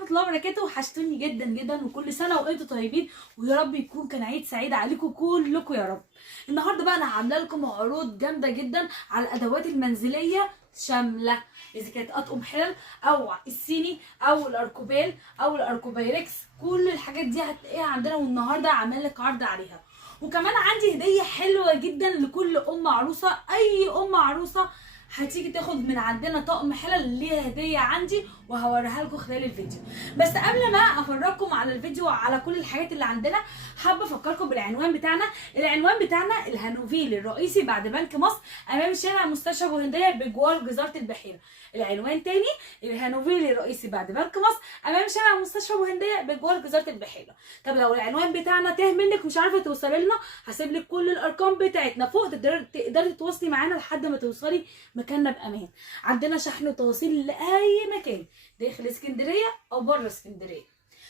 ورحمه الله وبركاته. وحشتوني جدا جدا، وكل سنه وانتم طيبين، ويا رب يكون كان عيد سعيد عليكم كلكم يا رب. النهارده بقى انا عامله لكم عروض جامده جدا على الادوات المنزليه شامله، اذا كانت اطقم حلل او الصيني او الاركوبيل او الاركوبايركس، كل الحاجات دي هتلاقيها عندنا، والنهارده عامل لك عرض عليها. وكمان عندي هديه حلوه جدا لكل ام عروسه. اي ام عروسه هتيجي تاخد من عندنا طقم حلل ليها هديه عندي، وهوريها لكم خلال الفيديو. بس قبل ما افرجكم على الفيديو وعلى كل الحاجات اللي عندنا، حابه افكركم بالعنوان بتاعنا. العنوان بتاعنا الهانوفيل الرئيسي بعد بنك مصر، امام شارع مستشفى بوهنديه بجوار جزيره البحيره. العنوان تاني، الهانوفيل الرئيسي بعد بنك مصر، امام شارع مستشفى بوهنديه بجوار جزيره البحيره. طب لو العنوان بتاعنا تاه منك مش عارفه توصلي لنا، هسيب لك كل الارقام بتاعتنا فوق، تقدري تتواصلي معانا لحد ما توصلي مكاننا بامان. عندنا شحن وتوصيل لاي مكان داخل اسكندريه او بره اسكندريه.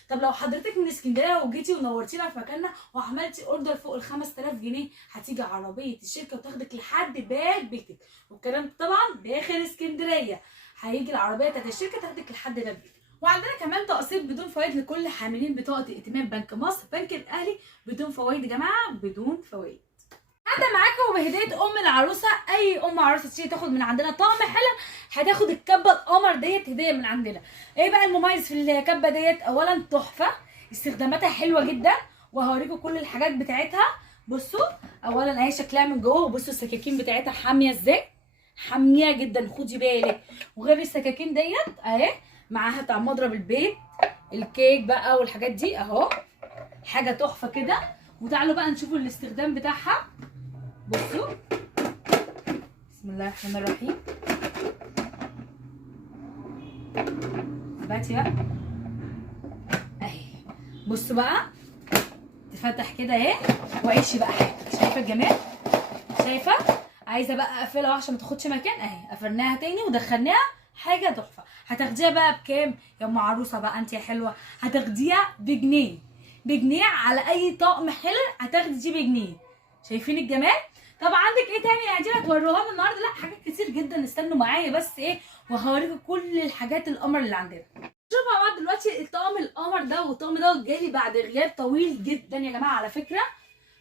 طب لو حضرتك من اسكندريه وجيتي ونورتينا في مكاننا وعملتي اوردر فوق ال 5000 جنيه، هتيجي عربيه الشركه وتاخدك لحد باب بيتك، والكلام طبعا داخل اسكندريه. هيجي العربيه بتاعت الشركه تاخدك لحد باب بيتك. وعندنا كمان تقسيط بدون فوائد لكل حاملين بطاقه ائتمان بنك مصر، بنك الاهلي، بدون فوائد يا جماعه، بدون فوائد. انا معاكم بهديه ام العروسه. اي ام عروسه تيجي تاخد من عندنا طقم حلل هتاخد الكبه القمر ديت هديه من عندنا. ايه بقى المميز في الكبه ديت؟ اولا تحفه، استخداماتها حلوه جدا، وهوريكم كل الحاجات بتاعتها. بصوا اولا اهي شكلها من جوه، وبصوا السكاكين بتاعتها حاميه ازاي، حاميه جدا، خدي بالك. وغير السكاكين ديت اهي معاها بتاع مضرب البيت، الكيك بقى والحاجات دي اهو، حاجه تحفه كده. وتعالوا بقى نشوفوا الاستخدام بتاعها. بصوا بسم الله الرحمن الرحيم. باتي بقى اهي، بصوا بقى تفتح كده اهي، وعيشي بقى حياتك. شايفه الجمال؟ شايفه؟ عايزه بقى اقفلها عشان ما تاخدش مكان، اهي قفلناها تاني ودخلناها، حاجه تحفه. هتاخديها بقى بكام يا ام عروسه بقى انت يا حلوه؟ هتاخديها بجنيه، بجنيه على اي طقم حلل هتاخدي دي بجنيه. شايفين الجمال؟ طب عندك ايه تاني يا عديله هتوروها لنا النهارده؟ لا حاجات كتير جدا، استنوا معايا بس ايه، وهوريكم كل الحاجات القمر اللي عندنا. شوفوا مع بعض دلوقتي الطقم القمر ده، والطقم ده جالي بعد غياب طويل جدا يا جماعه على فكره،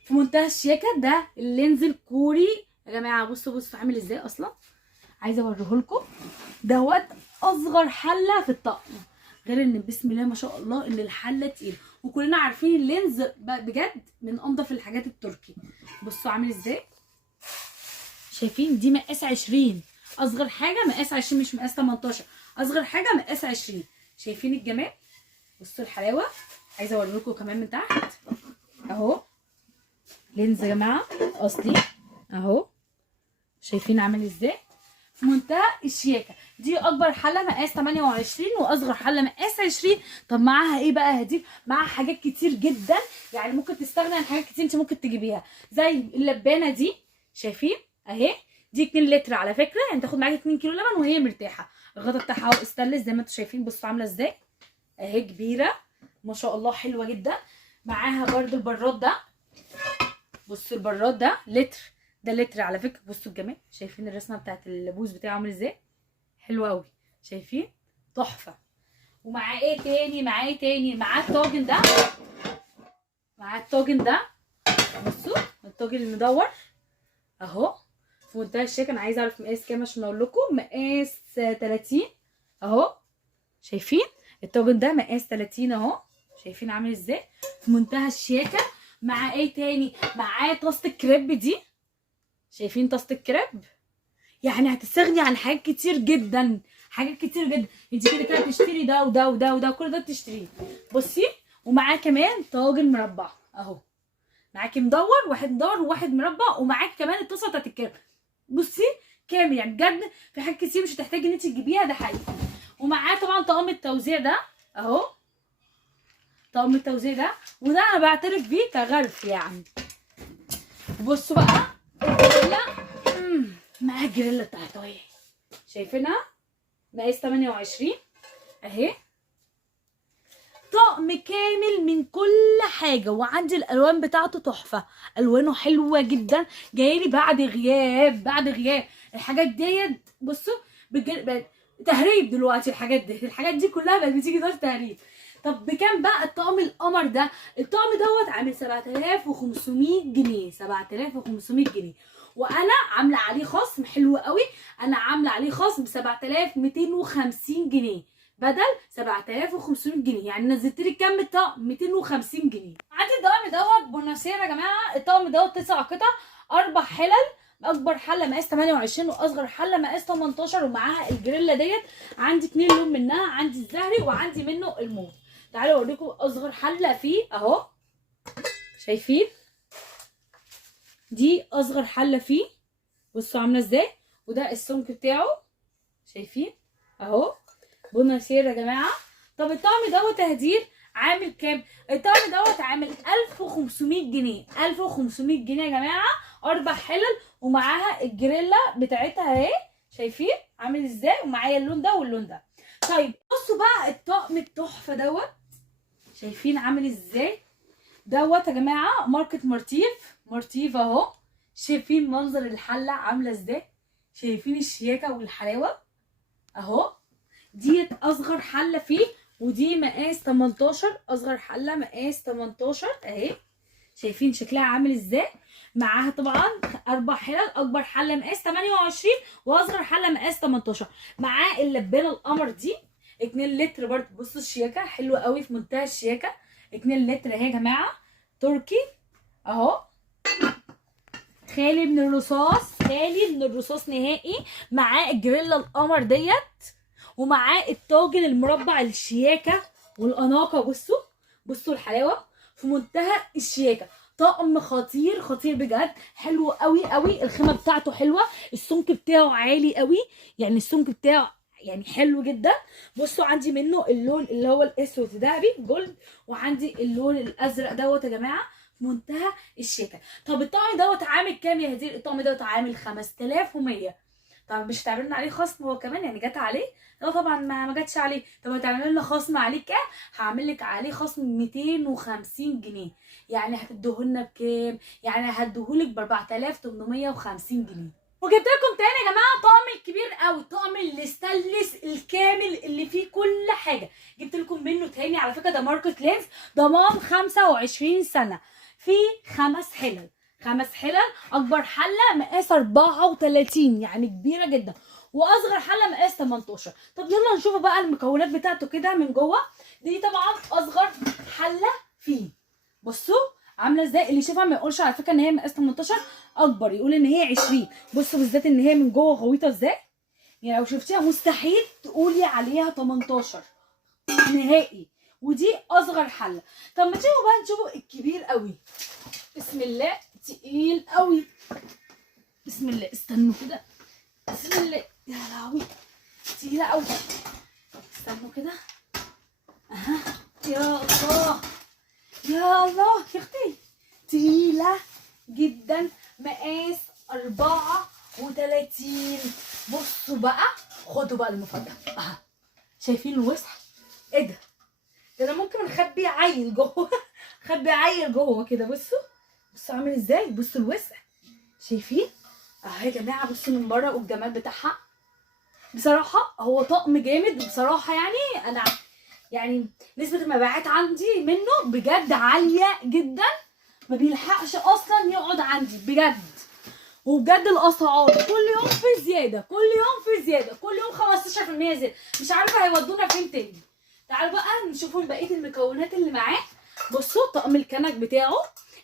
في منتهى الشياكه. ده اللينز الكوري يا جماعه، بصوا بصوا عامل ازاي اصلا. عايزه اوريه لكم دوت اصغر حله في الطقم، غير ان بسم الله ما شاء الله ان الحله تقيله، وكلنا عارفين اللينز بجد من انضف الحاجات التركي. بصوا عامل ازاي، شايفين؟ دي مقاس 20، اصغر حاجه مقاس 20، مش مقاس 18، اصغر حاجه مقاس 20. شايفين الجمال؟ بصوا الحلاوه. عايزه اوري لكم كمان من تحت اهو، لينز يا جماعه اصلي اهو، شايفين عامل ازاي؟ في منتهى الشياكه. دي اكبر حله مقاس 28، واصغر حله مقاس 20. طب معاها ايه بقى؟ هدي معاها حاجات كتير جدا، يعني ممكن تستغني عن حاجات كتير انت ممكن تجيبيها، زي اللبانه دي، شايفين اهي؟ دي 2 لتر على فكره، يعني تاخد معاكي 2 كيلو لبن وهي مرتاحه. الغطا بتاعها اهو استانلس زي ما انتم شايفين، بصوا عامله ازاي اهي، كبيره ما شاء الله، حلوه جدا. معاها برده البراد ده، بصوا البراد ده لتر، ده لتر على فكره. بصوا الجمال، شايفين الرسمه بتاعت البوز بتاعه عامل ازاي؟ حلو قوي، شايفين؟ تحفه. ومعاه ايه تاني؟ معاه ايه تاني؟ معاه الطاجن ده، معاه الطاجن ده، بصوا الطاجن المدور اهو، في منتهى الشياكه. انا عايزه اعرف مقاس كام عشان اقول لكم. مقاس 30 اهو، شايفين؟ الطاجن ده مقاس 30 اهو، شايفين عامل ازاي؟ في منتهى الشياكه. مع ايه تاني؟ معاه طاسه الكريب دي، شايفين طاسه الكريب؟ يعني هتستغني عن حاجات كتير جدا، حاجات كتير جدا. انت كده كده بتشتري ده وده وده وده، كل ده بتشتريه. بصي، ومعاه كمان طاجن مربع اهو، معاكي مدور، واحد مدور وواحد مربع، ومعاكي كمان الطاسه بتاعت الكريب. بصي كامل، يعني بجد في حاجات كتير مش هتحتاجي ان انت تجيبيها، ده حقيقي. ومعاه طبعا طقم التوزيع ده اهو، طقم التوزيع ده، وده انا بعترف بيه كغرف يعني. بصوا بقى الجريلا، معاها الجريلا بتاعته اهي، شايفينها؟ مقاس 28 اهي، طقم كامل من كل حاجه. وعندي الالوان بتاعته تحفه، الوانه حلوه جدا، جايلي بعد غياب، بعد غياب. الحاجات ديت بصوا تهريب دلوقتي الحاجات دي كلها بقت بتيجي دار تهريب. طب بكام بقى الطقم القمر ده؟ الطقم دوت عامل 7500 جنيه، 7500 جنيه، وانا عامله عليه خصم حلو قوي. انا عامله عليه خصم ب 7250 جنيه بدل 7500 جنيه، يعني نزلت لي كام الطقم؟ 250 جنيه. عندي الطقم دوت بوناسير يا جماعه. الطقم دوت 9 قطع، 4 حلل، اكبر حله مقاس 28 واصغر حله مقاس 18، ومعاها الجريلا ديت. عندي 2 لون منها، عندي الزهري وعندي منه الموف. تعالوا اوريكم اصغر حله فيه اهو، شايفين؟ دي اصغر حله فيه، بصوا عامله ازاي، وده السمك بتاعه، شايفين اهو، بوناسير يا جماعه. طب الطقم دوت تهدير عامل كام؟ الطقم دوت عامل 1500 جنيه، 1500 جنيه يا جماعه، 4 حلل ومعاها الجريلا بتاعتها اهي، شايفين عامل ازاي، ومعايا اللون ده واللون ده. طيب بصوا بقى الطقم التحفه دوت، شايفين عامل ازاي دوت يا جماعه، ماركه مرتيف اهو. شايفين منظر الحله عامله ازاي، شايفين الشياكه والحلاوه اهو. ديت اصغر حله فيه، ودي مقاس 18، اصغر حله مقاس 18 اهي، شايفين شكلها عامل ازاي. معاها طبعا 4 حلل، اكبر حله مقاس 28 واصغر حله مقاس 18. معاه اللبانه القمر دي 2 لتر برضه، بصوا الشياكه حلوه قوي في منتهى الشياكه. 2 لتر اهي يا جماعه، تركي اهو، خالي من الرصاص، خالي من الرصاص نهائي. معاه الجريلا القمر ديت، ومعاه الطاجن المربع الشياكه والاناقه. بصوا الحلاوه في منتهى الشياكه. طقم خطير خطير بجد، حلو قوي قوي. الخامه بتاعته حلوه، السمك بتاعه عالي قوي، يعني السمك بتاعه يعني حلو جدا. بصوا عندي منه اللون اللي هو الاسود ذهبي جولد، وعندي اللون الازرق دوت يا جماعه، منتهى الشياكه. طب الطقم دوت عامل كام يا هدير؟ الطقم دوت عامل 5100. طب مش هتعملنا عليه خصم هو كمان؟ يعني جت عليه؟ لا طبعا ما جاتش عليه. طب هتعمل لنا خصم عليه كام؟ هعمل لك عليه خصم 250 جنيه. يعني هتديهولنا بكام؟ يعني هديهولك ب 4850 جنيه. وجبت لكم تاني يا جماعه طقم الكبير قوي، طقم الاستانلس الكامل اللي فيه كل حاجه. جبت لكم منه تاني على فكره، ده ماركه لينز، ضمان 25 سنه. في 5 حلل، 5 حلل، اكبر حله مقاس 34 يعني كبيره جدا، واصغر حله مقاس 18. طب يلا نشوف بقى المكونات بتاعته كده من جوه. دي طبعا اصغر حله فيه، بصوا عامله ازاي. اللي يشوفها ما يقولش على فكره ان هي مقاس 18، اكبر يقول ان هي 20. بصوا بالذات ان هي من جوه غويطه ازاي، يعني لو شفتيها مستحيل تقولي عليها 18 نهائي. ودي اصغر حله. طب ما تيجوا بقى نشوفوا الكبير قوي. بسم الله، تقيل قوي. بسم الله، استنوا كده، بسم الله، يا لهوي تقيله قوي. استنوا كده، اها، يا الله يا الله يا اختي، تقيله جدا، مقاس 34. بصوا بقى، خدوا بقى المفاجاه اها، شايفين الوسع؟ ايه ده؟ ده انا ممكن نخبي عيل جوه نخبي عيل جوه كده. بصوا عامل ازاي، بصوا الوسع، شايفين اهي يا جماعه. بصوا من بره والجمال بتاعها، بصراحه هو طقم جامد. وبصراحه يعني انا يعني نسبه المبيعات عندي منه بجد عاليه جدا، ما بيلحقش اصلا يقعد عندي بجد. وبجد الاسعار كل يوم في زياده، كل يوم في زياده، كل يوم 15% زياده، مش عارفه هيودونا فين تاني. تعالوا بقى نشوفوا بقيه المكونات اللي معاه. بصوا طقم الكنك بتاعه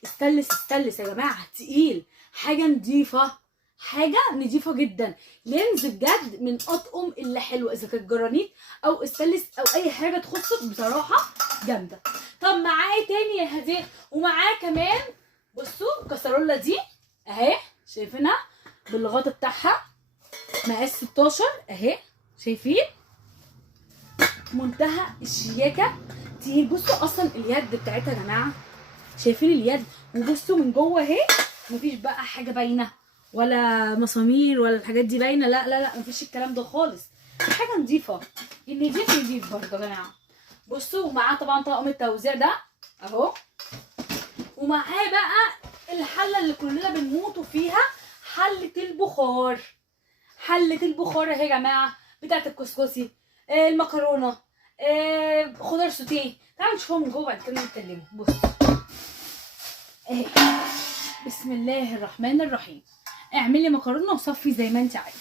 استلس يا جماعه، تقيل، حاجه نضيفه، حاجه نضيفه جدا. لينز بجد من اطقم اللي حلوه، اذا كانت جرانيت او استلس او اي حاجه تخصه بصراحه جامده. طب معاه ايه تاني يا هديه؟ ومعاه كمان بصوا الكسرولة دي اهي، شايفينها بالغطا بتاعها، مقاس 16 اهي، شايفين منتهى الشياكه. تقيل. بصوا اصلا اليد بتاعتها يا جماعه، شايفين اليد؟ وبصوا من جوه اهي، مفيش بقى حاجه باينه ولا مسامير ولا الحاجات دي باينه، لا لا لا، مفيش الكلام ده خالص، حاجه نظيفه. النضيف نضيف برضه يا جماعه. بصوا ومعاه طبعا طقم التوزيع ده اهو، ومعاه بقى الحله اللي كلنا بنموتوا فيها، حله البخار. حله البخار اهي يا جماعه، ب بتاعت الكسكسي، المكرونه، خضار سوتيه. تعالوا نشوفهم من جوه بعد كده نتكلموا. بص اهي، بسم الله الرحمن الرحيم. اعملي مكرونه وصفي زي ما انت عايزه،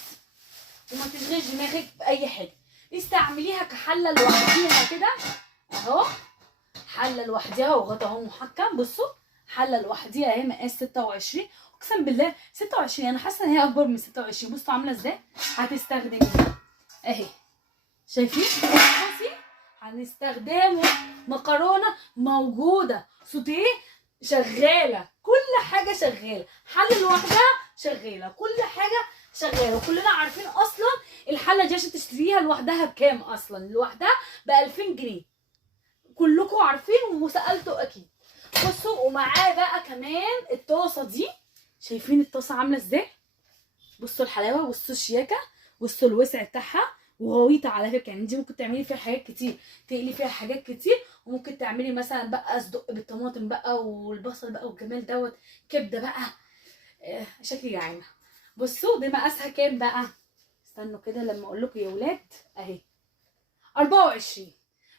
وما تشغليش دماغك باي حاجه. استعمليها كحله لوحديها كده اهو، حله لوحديها وغطا اهو محكم. بصوا حله لوحديها اهي، مقاس 26. اقسم بالله 26، انا حاسه ان هي اكبر من 26. بصوا عامله ازاي. هتستخدميها اهي، شايفين؟ بصي هنستخدمه مكرونه موجوده، سوتيه شغاله، كل حاجه شغاله، حله لوحدها شغاله، كل حاجه شغاله. وكلنا عارفين اصلا الحله دي عشان تشتريها لوحدها بكام؟ اصلا لوحدها ب 2000 جنيه، كلكم عارفين وسالتوا اكيد. بصوا ومعاه بقى كمان الطاسه دي، شايفين الطاسه عامله ازاي؟ بصوا الحلاوه، بصوا الشياكه، بصوا الوسع بتاعها، وغويطه على فكره. يعني دي ممكن تعملي فيها حاجات كتير، تقلي فيها حاجات كتير، وممكن تعملي مثلا بقى صدق بالطماطم بقى والبصل بقى والجمال دوت، كبده بقى. شكلي جعانه. بصوا دي مقاسها كام بقى؟ استنوا كده لما اقول لكم يا ولاد. اهي 24،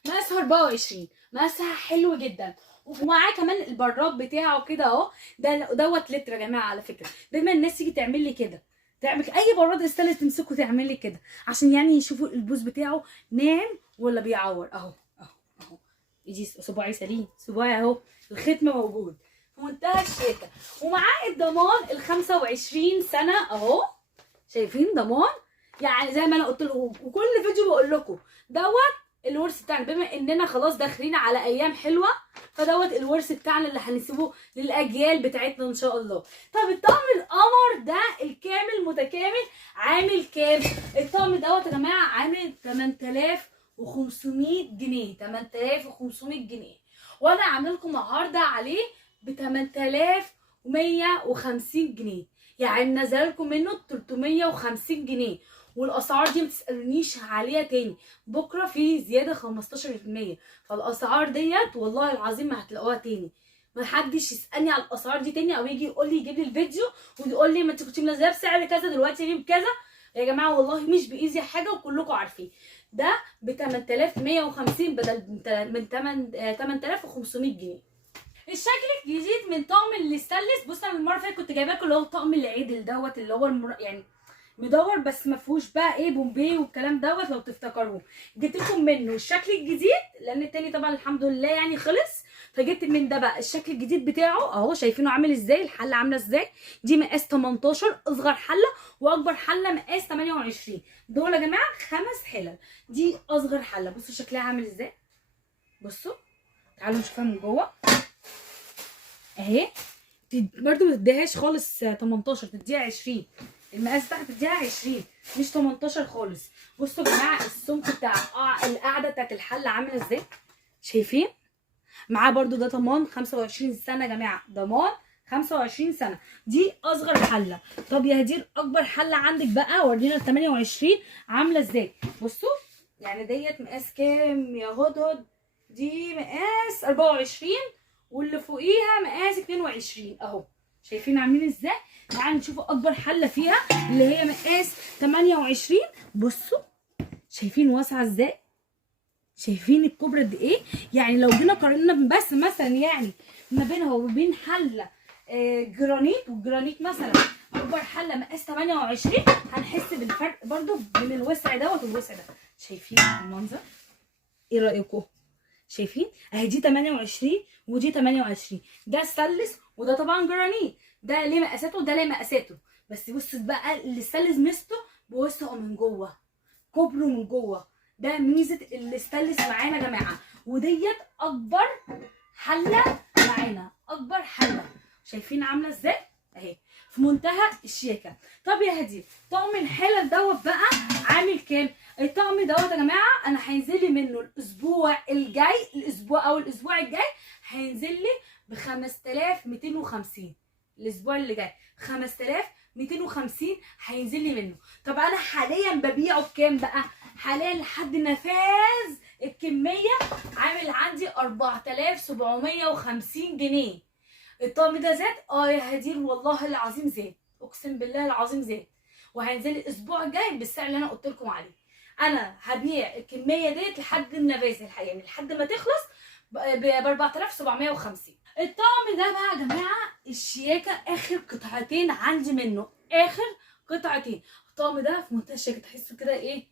مقاسها 24، مقاسها حلو جدا. ومعاه كمان البراد بتاعه كده اهو، ده دوت لتر يا جماعه. على فكره دايما الناس تيجي تعمل لي كده، تعمل اي براد استانلس تمسكه تعمل لي كده، عشان يعني يشوفوا البوز بتاعه ناعم ولا بيعور. اهو اهو اهو، يجي صباعي سليم، صباعي اهو، الختم موجود في منتهى الشياكه. ومعاه الضمان ال 25 سنه اهو، شايفين ضمان. يعني زي ما انا قلت لكم وكل فيديو بقول لكم دوت الورث بتاعنا، بما اننا خلاص داخلين على ايام حلوه، فدوت الورث بتاعنا اللي هنسيبه للاجيال بتاعتنا ان شاء الله. طب الطقم القمر ده الكامل متكامل عامل كام؟ الطقم دوت يا جماعه عامل 8500 جنيه، 8500 جنيه، وانا عامله لكم عرض عليه ب 8150 جنيه، يعني منزله لكم منه 350 جنيه. والاسعار دي ما تسالونيش عليها تاني، بكره في زياده 15%. فالاسعار ديت والله العظيم ما هتلاقوها تاني. ما حدش يسالني على الاسعار دي تاني، او يجي يقول لي يجيب لي الفيديو ويقول لي ما انت كنت منزلها بسعر كذا دلوقتي ليه بكذا. يا جماعه والله مش بايزي حاجه وكلكم عارفين. ده ب 8150 بدل من 8500 جنيه. الشكل الجديد من طقم الاستانلس. بص انا المره اللي فاتت كنت جايبه لكم اللي هو طقم العيد دوت، اللي هو يعني مدور بس ما فيهوش بقى ايه بومبي والكلام دوت لو تفتكروه. جبت لكم منه الشكل الجديد لان التاني طبعا الحمد لله يعني خلص، فجبت من ده بقى الشكل الجديد بتاعه اهو. شايفينه عامل ازاي؟ الحله عامله ازاي؟ دي مقاس 18 اصغر حله، واكبر حله مقاس 28. دول يا جماعه 5 حلل، دي اصغر حله. بصوا شكلها عامل ازاي، بصوا تعالوا نشوفها من جوه اهي. برضو ما تديهاش خالص 18، تديها 20. المقاس بتاعها تديها 20 مش 18 خالص. بصوا يا جماعه السمك بتاع القاعده بتاعت الحله عامله ازاي، شايفين؟ معاه برضو ده ضمان 25 سنه يا جماعه، ضمان 25 سنه. دي اصغر حله. طب يا هدير اكبر حله عندك بقى ورينا ال 28 عامله ازاي. بصوا يعني ديت مقاس كام يا هدهد؟ دي مقاس 24، واللي فوقيها مقاس 22 اهو. شايفين عاملين ازاي؟ تعالوا نشوفوا اكبر حله فيها اللي هي مقاس 28. بصوا شايفين واسعه ازاي، شايفين الكبرى قد ايه. يعني لو جينا قارنا بس مثلا يعني ما بينها وبين حله جرانيت، والجرانيت مثلا اكبر حله مقاس 28، هنحس بالفرق برضو بين الوسع دوت والوسع ده. شايفين المنظر؟ ايه رايكم؟ شايفين اهي دي 28 ودي 28، ده ستانلس وده طبعا جرانيت، ده ليه مقاساته وده ليه مقاساته. بس بصوا بقى الستانلس ميزته بوسعه من جوه، كبره من جوه. ده ميزه الستانلس معانا يا جماعه. وديت اكبر حله معانا، اكبر حله. شايفين عامله ازاي اهي في منتهى الشياكه. طب يا هدي طقم الحلل دوت بقى عامل كام؟ الطقم دوت يا جماعه انا هينزل لي منه الاسبوع الجاي، الاسبوع الجاي هينزل لي ب 5250. الاسبوع اللي جاي 5250 هينزل لي منه. طب انا حاليا ببيعه بكام بقى؟ حاليا لحد نفاذ الكميه عامل عندي 4750 جنيه. الطقم ده زاد يا هدير والله العظيم زاد، اقسم بالله العظيم زاد، وهينزل الاسبوع الجاي بالسعر اللي انا قلت لكم عليه. انا هبيع الكميه ديت لحد النفاذ يعني لحد ما تخلص ب 4750. الطقم ده بقى يا جماعه الشياكه، اخر قطعتين عندي منه، اخر قطعتين. الطقم ده في منتهى الشياكه، تحسوا كده ايه،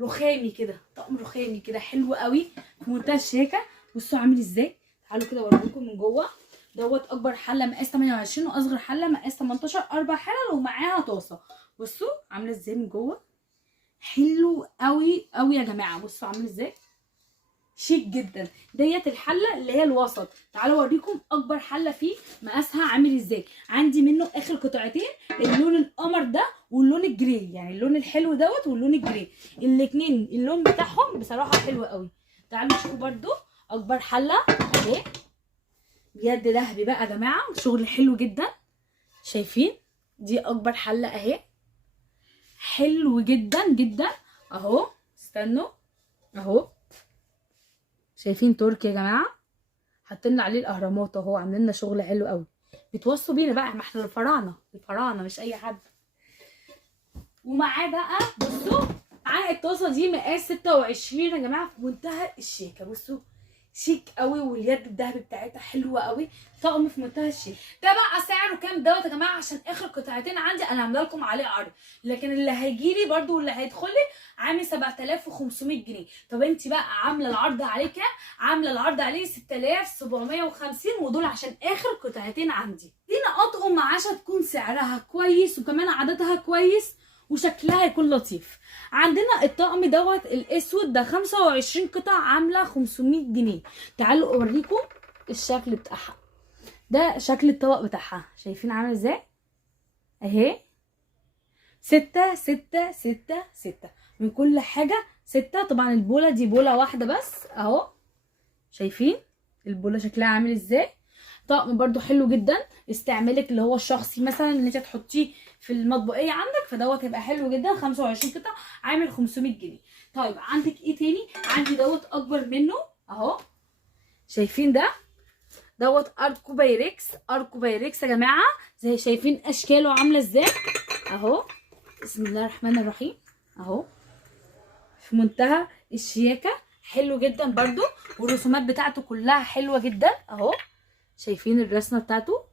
رخامي كده، طقم رخامي كده حلو قوي في منتهى الشياكه. بصوا عامل ازاي، تعالوا كده اوريكم من جوه. دوت اكبر حله مقاس 28 واصغر حله مقاس 18، 4 حلل ومعاها طاسه. بصوا عامله ازاي من جوه، حلو قوي قوي يا جماعه. بصوا عامل ازاي، شيك جدا. ديت الحله اللي هي الوسط. تعالوا اوريكم اكبر حله فيه مقاسها عامل ازاي. عندي منه اخر قطعتين، اللون القمر ده واللون الجري، يعني اللون الحلو دوت واللون الجري، الاتنين اللون بتاعهم بصراحه حلو قوي. تعالوا نشوفوا برده اكبر حله اهي، بجد ذهبي بقى يا جماعه، شغل حلو جدا. شايفين دي اكبر حله اهي، حلو جدا جدا اهو. استنوا اهو، شايفين تركي يا جماعه، حاطين عليه الاهرامات اهو، عاملين لنا شغل حلو قوي. بيتوصوا بينا بقى، ما احنا الفراعنه، الفراعنه مش اي حد. ومعاه بقى بصوا، معاه الطاسه دي مقاس 26 يا جماعه، في منتهى الشياكه. بصوا شيك قوي، واليد الذهبي بتاعتها حلوه قوي، طقم في منتهى الشيك. ده بقى سعره كام دوت يا جماعه، عشان اخر قطعتين عندي انا عامله لكم عليه عرض، لكن اللي هيجي لي برده واللي هيدخل لي عامل 7500 جنيه. طب انت بقى عامله العرض عليه كام؟ عامله العرض عليه 6750، ودول عشان اخر قطعتين عندي. دي اطقم عشان تكون سعرها كويس وكمان عددها كويس وشكلها يكون لطيف. عندنا الطقم دوت الاسود ده 25 قطعه عامله 500 جنيه. تعالوا اوريكم الشكل بتاعها، ده شكل الطبق بتاعها، شايفين عامل ازاي اهي، 6 6 6 6 من كل حاجه 6. طبعا البوله دي بوله واحده بس اهو، شايفين البوله شكلها عامل ازاي. طقم برده حلو جدا، استعمالك اللي هو الشخصي مثلا اللي انت تحطيه في المطبخيه عندك، فدوت هيبقى حلو جدا. 25 قطعه عامل 500 جنيه. طيب عندك ايه تاني؟ عندي دوت اكبر منه اهو، شايفين ده دوت اركو بايركس. اركو بايركس يا جماعه، زي شايفين اشكاله عامله ازاي اهو، بسم الله الرحمن الرحيم اهو، في منتهى الشياكه، حلو جدا برده، والرسومات بتاعته كلها حلوه جدا اهو، شايفين الرسمه بتاعته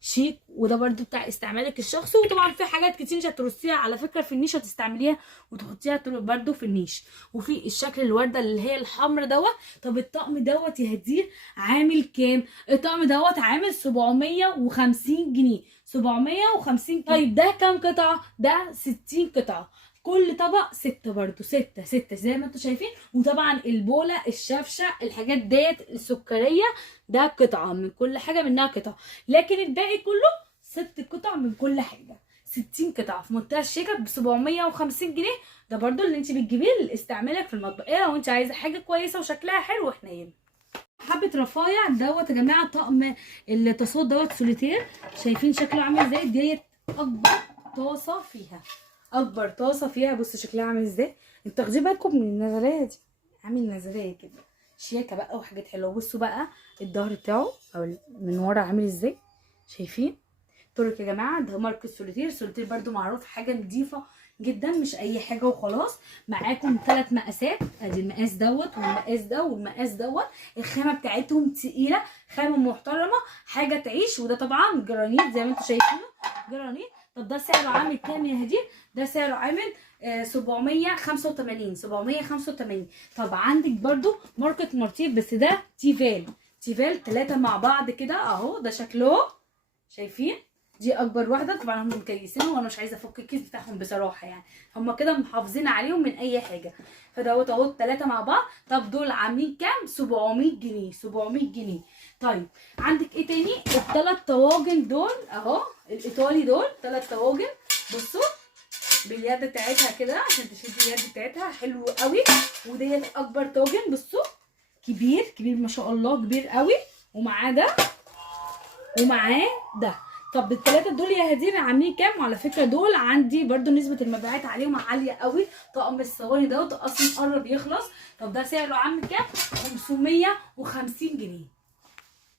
شيك. وده برده بتاع استعمالك الشخصي، وطبعا في حاجات كتير مش هترصيها على فكره في النيش، هتستعمليها وتحطيها برده في النيش. وفي الشكل الورده اللي هي الحمرا دوت. طب الطقم دوت يا هدير عامل كام؟ الطقم دوت عامل 750 جنيه، 750 جنيه. طيب ده كام قطعه؟ ده 60 قطعه، كل طبق 6 برضو، 6 6 زي ما انتم شايفين. وطبعا البوله، الشفشه، الحاجات ديت السكريه، ده قطعه من كل حاجه منها قطعه، لكن الباقي كله 6 قطع من كل حاجه، 60 قطعه في منتهى الشيكه ب 750 جنيه. ده برضو اللي انت بتجيبيه لاستعمالك في المطبخيه لو انت عايزه حاجه كويسه وشكلها حلو وحنين. حبه رفايع دوت يا جماعه، طقم الطاسات دوت سوليتير، شايفين شكله عامل ازاي. ديت اكبر طاسه فيها، اكبر طاسه فيها. بصوا شكلها عامل ازاي، انتوا واخدين بالكم من النظريه دي، عامل نظريه كده شياكه بقى وحاجات حلوه. بصوا بقى الظهر بتاعه او من ورا عامل ازاي، شايفين ترك يا جماعه. ده ماركه سوليتير. سوليتير برده معروف حاجه نظيفه جدا، مش اي حاجه وخلاص. معاكم 3 مقاسات، ادي المقاس دوت والمقاس ده والمقاس دوت. الخامه بتاعتهم تقيله، خامه محترمه، حاجه تعيش. وده طبعا جرانيت زي ما انتم شايفينه، جرانيت. طب ده سعره عامل كام يا هدير؟ ده سعره عامل 785 785. طب عندك برده ماركه مارتيل، بس ده تيفال، تيفال 3 مع بعض كده اهو، ده شكله شايفين. دي اكبر واحده، طبعا هم مكيسينهم وانا مش عايزه افك الكيس بتاعهم بصراحه، يعني هم كده محافظين عليهم من اي حاجه. فدوت اهو 3 مع بعض. طب دول عاملين كام؟ 700 جنيه، 700 جنيه. طيب عندك ايه تاني؟ الثلاث طواجن دول اهو، الايطالي دول 3 طواجن. بصوا باليد بتاعتها كده عشان تشدي اليد بتاعتها، حلو قوي. وديت اكبر طاجن، بصوا كبير كبير ما شاء الله، كبير قوي. ومعاه ده ومعاه ده. طب الثلاثه دول يا هدير عاملين كام؟ وعلى فكره دول عندي برده نسبه المبيعات عليهم عاليه قوي. طقم الصواني دوت اصلا قرب يخلص. طب ده سعره عامل كام؟ 550 جنيه.